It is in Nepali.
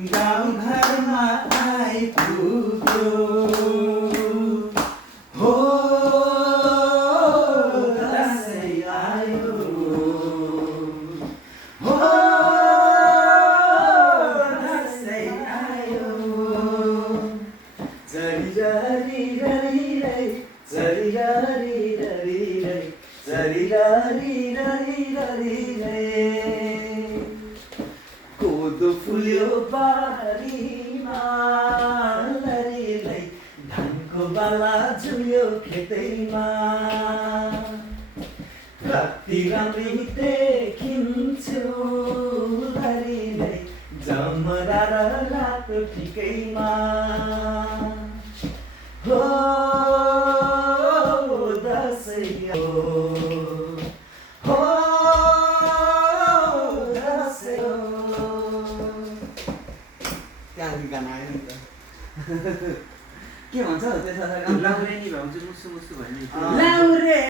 गाउँघरमा आइपुग्यो हो दसैँ आयो हो दसैँ आयो झरी ररी रै झरी ररी ररी रै झरी ररी ररी रै कोदो फुल्यो बारीमा लरीलाई धानको बाला झुल्यो खेतैमा कति राम्री देखिन्छु लरीलाई जमरा र रातो ठिकैमा हो दसैँ हो गाना आयो नि त के भन्छ त्यसमा लाउरे नि भाउजू मुसु मुसु भन्ने लाउरे